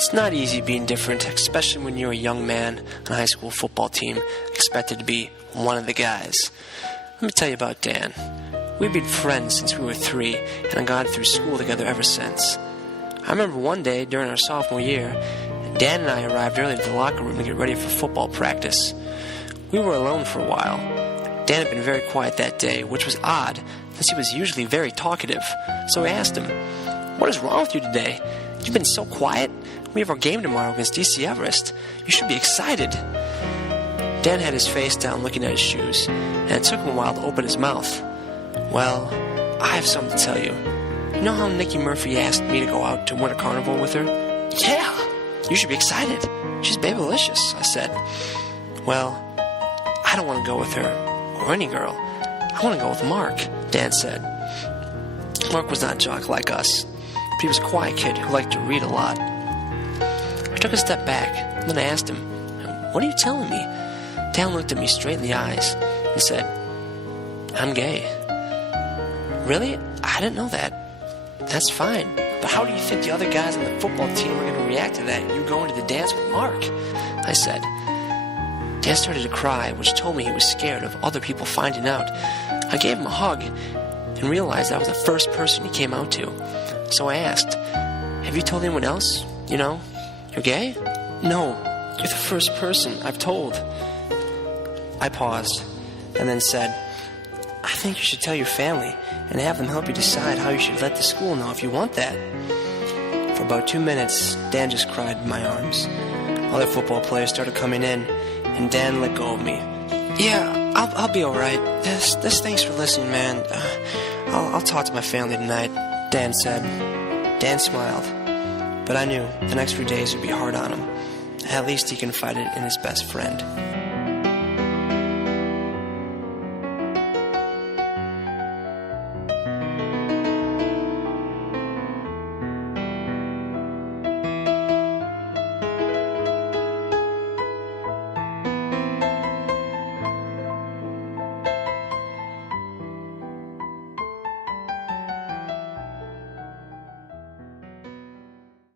It's not easy being different, especially when you're a young man on a high school football team expected to be one of the guys. Let me tell you about Dan. We've been friends since we were 3 and have gone through school together ever since. I remember one day during our sophomore year, Dan and I arrived early to the locker room to get ready for football practice. We were alone for a while. Dan had been very quiet that day, which was odd, since he was usually very talkative. So I asked him, "What is wrong with you today? You've been so quiet. We have our game tomorrow against DC Everest. You should be excited." Dan had his face down looking at his shoes, and it took him a while to open his mouth. "Well, I have something to tell you. You know how Nikki Murphy asked me to go out to Winter Carnival with her?" "Yeah, you should be excited. She's babylicious," I said. "Well, I don't want to go with her, or any girl. I want to go with Mark," Dan said. Mark was not a jock like us, but he was a quiet kid who liked to read a lot. I took a step back, and then I asked him, "What are you telling me?" Dan looked at me straight in the eyes and said, "I'm gay." "Really? I didn't know that." "That's fine, but how do you think the other guys on the football team are going to react to that, you going to the dance with Mark?" I said. Dan started to cry, which told me he was scared of other people finding out. I gave him a hug and realized I was the first person he came out to. So I asked, "Have you told anyone else? You know, you're gay?" "No, you're the first person I've told." I paused and then said, "I think you should tell your family and have them help you decide how you should let the school know if you want that." For about 2 minutes, Dan just cried in my arms. Other football players started coming in, and Dan let go of me. "Yeah, I'll be all right. This thanks for listening, man. I'll talk to my family tonight," Dan said. Dan smiled, but I knew the next few days would be hard on him. At least he confided in his best friend.